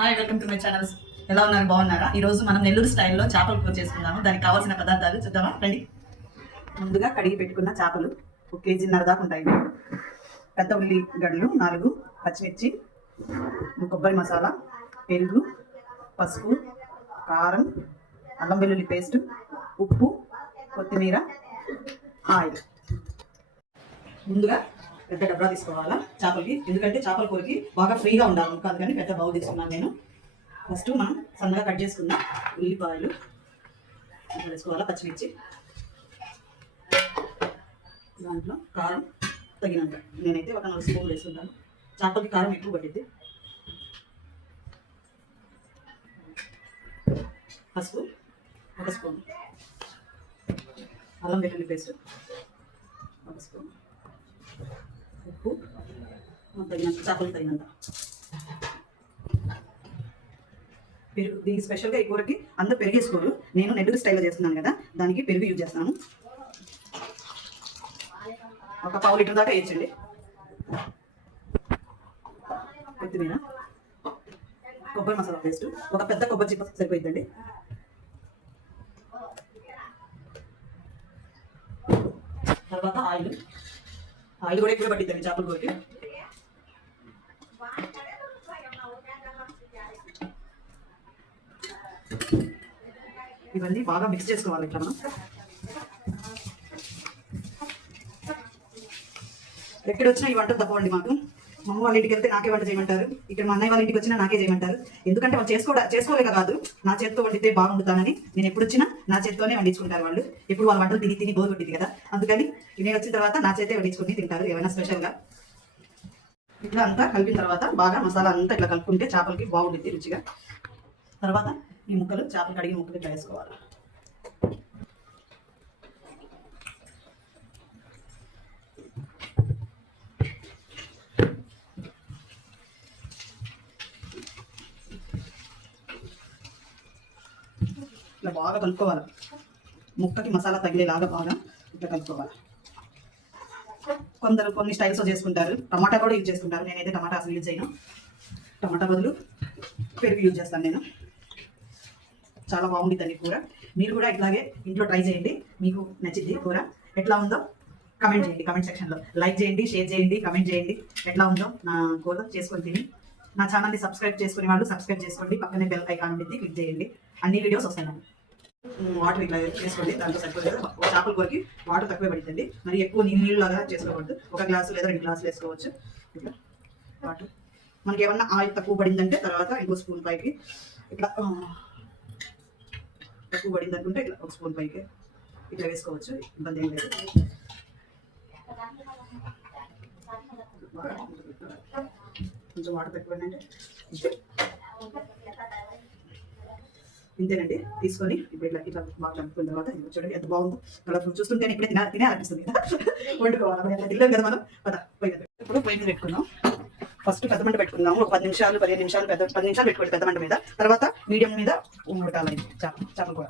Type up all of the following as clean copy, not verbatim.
Hi, welcome to my channels. ఎలా ఉన్నారు? బాగున్నారా? ఈరోజు మనం నెల్లూరు స్టైల్లో చేపల కూర చేసుకుందాము. దానికి కావాల్సిన పదార్థాలు చూద్దామా రండి. ముందుగా కడిగి పెట్టుకున్న చేపలు 1.5 కేజీన్నర దాకా ఉంటాయి. పెద్ద ఉల్లిగడ్డలు 4, పచ్చిమిర్చి, కొబ్బరి మసాలా, పెరుగు, పసుపు, కారం, అల్లం వెల్లుల్లి పేస్ట్, ఉప్పు, కొత్తిమీర, ఆయిల్. ముందుగా పెద్ద డబ్బా తీసుకోవాలా చేపలకి, ఎందుకంటే చేపల కూరకి బాగా ఫ్రీగా ఉండాలి కాదు, కానీ పెద్ద బౌల్ తీసుకున్నాను నేను. ఫస్ట్ మనం సన్నగా కట్ చేసుకున్న ఉల్లిపాయలు వేసుకోవాలా, పచ్చిమిర్చి, దాంట్లో కారం తగినంత, నేనైతే ఒక 4 స్పూన్లు వేసుకుంటాను. చేపలకి కారం ఎక్కువ పట్టిద్ది. పసుపు 1 స్పూన్, అల్లం వెల్లుల్లి పేస్ట్ 1 స్పూన్, ఉప్పు తగినంత, చేపలు తగినంత, పెరుగు. దీనికి స్పెషల్గా ఈ కూరకి అందరూ పెరుగు వేసుకోరు, నేను నెల్లూరు స్టైల్లో చేస్తున్నాను కదా, దానికి పెరుగు యూజ్ చేస్తాను. ఒక 1/2 లీటర్ దాకా వేయించండి. కొత్తిమీర, కొబ్బరి మసాలా పేస్ట్, ఒక పెద్ద కొబ్బరి చిప్ప సరిపోయిందండి. తర్వాత ఆయిల్ కూడా ఎక్కువ పట్టిద్దండి చేపల కూరకి. ఇవన్నీ బాగా మిక్స్ చేసుకోవాలి ఇట్లా మనం. ఎక్కడ వచ్చినా ఈ వంటలు తప్పవండి మాకు. మా అమ్మ వాళ్ళ ఇంటికి వెళ్తే నాకే వంట చేయమంటారు, ఇక్కడ మా అన్నయ్య వాళ్ళ ఇంటికి వచ్చినా నాకే చేయమంటారు. ఎందుకంటే వాళ్ళు చేసుకోలేక కాదు, నా చేతితో వండితే బాగుండుతానని నేను ఎప్పుడు వచ్చినా నా చేతితోనే వండించుకుంటారు వాళ్ళు. ఎప్పుడు వాళ్ళ వంటలు తిని తిని బోర్ కొట్టింది కదా, అందుకని నేను వచ్చిన తర్వాత నా చేతే వండించుకుని తింటారు ఏమైనా స్పెషల్గా. ఇట్లా అంతా కలిపిన తర్వాత బాగా మసాలా అంతా ఇట్లా కలుపుకుంటే చేపలకి బాగుంటుంది రుచిగా. తర్వాత ఈ ముక్కలు, చేపలు కడిగిన ముక్కలు ఇట్లా వేసుకోవాలి. ఇట్లా బాగా కలుపుకోవాలి, ముక్కకి మసాలా తగిలేలాగా బాగా ఇట్లా కలుపుకోవాలి. కొందరు కొన్ని స్టైల్స్లో చేసుకుంటారు, టమాటా కూడా యూజ్ చేసుకుంటారు. నేనైతే టమాటా అసలు యూజ్ చేయను, టమాటా బదులు పెరుగు యూజ్ చేస్తాను నేను. చాలా బాగుంటుంది కూర. మీరు కూడా ఇట్లాగే ఇంట్లో ట్రై చేయండి, మీకు నచ్చింది కూర. ఎట్లా ఉందో కమెంట్ చేయండి, కమెంట్ సెక్షన్లో లైక్ చేయండి, షేర్ చేయండి, కమెంట్ చేయండి. ఎట్లా ఉందో నా కూర చేసుకొని తిని. నా ఛానల్ని సబ్స్క్రైబ్ చేసుకునే వాళ్ళు సబ్స్క్రైబ్ చేసుకోండి, పక్కనే బెల్ ఐకాన్ ఉంటుంది, క్లిక్ చేయండి. అన్ని వీడియోస్ వస్తాయి. వాటర్ ఇట్లా చేసుకోండి, దాంట్లో సరిపోతుంది. చేపల కూరకి వాటర్ తక్కువే పడుతుంది, మరి ఎక్కువ నీళ్ళలాగా చేసుకోకూడదు. 1 గ్లాసు లేదా 2 గ్లాసులు వేసుకోవచ్చు. ఇట్లా వాటర్ మనకి ఏమన్నా ఆయిల్ తక్కువ పడిందంటే తర్వాత ఇంకో స్పూన్ పైకి, ఇట్లా తక్కువ పడింది అనుకుంటే ఇట్లా 1 స్పూన్ పైకి ఇట్లా వేసుకోవచ్చు, ఇబ్బంది ఏం లేదు. కొంచెం వాటర్ తక్కువ అంటే ఇంతేనండి. తీసుకొని ఇప్పుడు ఇట్లా ఇట్లా బాగా కలుపుకున్న తర్వాత చూడండి ఎంత బాగుందో కలర్ఫుల్. చూస్తుంటే ఇప్పుడే తినే అనిపిస్తుంది వండుకోవాలి. అట్లా తినలేం కదా మనం. ఇప్పుడు పొయ్యి మీద పెట్టుకుందాం. ఫస్ట్ పెద్ద మంట పెట్టుకుందాము, ఒక 10 నిమిషాలు 15 నిమిషాలు 10 నిమిషాలు పెట్టుకోండి పెద్ద మంట మీద. తర్వాత మీడియం మీద ఉడకాలి చేపల కూర.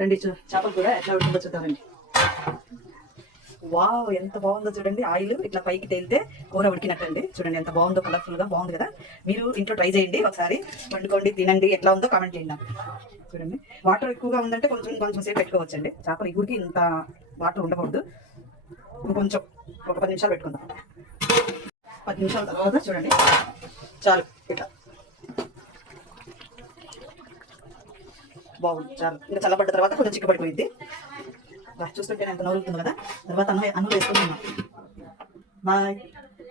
రండి చేపల కూర ఎట్లా ఉడుకుందో చూద్దామండి. వావ్, ఎంత బాగుందో చూడండి. ఆయిల్ ఇట్లా పైకి తేలితే కూర ఉడికినట్టండి. చూడండి ఎంత బాగుందో, కలర్ఫుల్గా బాగుంది కదా. మీరు ఇంట్లో ట్రై చేయండి, ఒకసారి వండుకోండి, తినండి. ఎట్లా ఉందో కామెంట్ చేయండి. చూడండి వాటర్ ఎక్కువగా ఉందంటే కొంచెం సేపు పెట్టుకోవచ్చండి. చేపల ఈ గురికి ఇంత వాటర్ ఉండకూడదు. కొంచెం ఒక 10 నిమిషాలు పెట్టుకుందాం. 10 నిమిషాల తర్వాత చూడండి చాలు, ఇట్లా బాగుంది. చాలు, ఇంకా చల్లబడ్డ తర్వాత కొంచెం చిక్కబడిపోయింది. చూస్తుంటే ఎంత నవ్వుతుంది కదా. తర్వాత అన్నం వేసుకుంటున్నాం. బాయ్.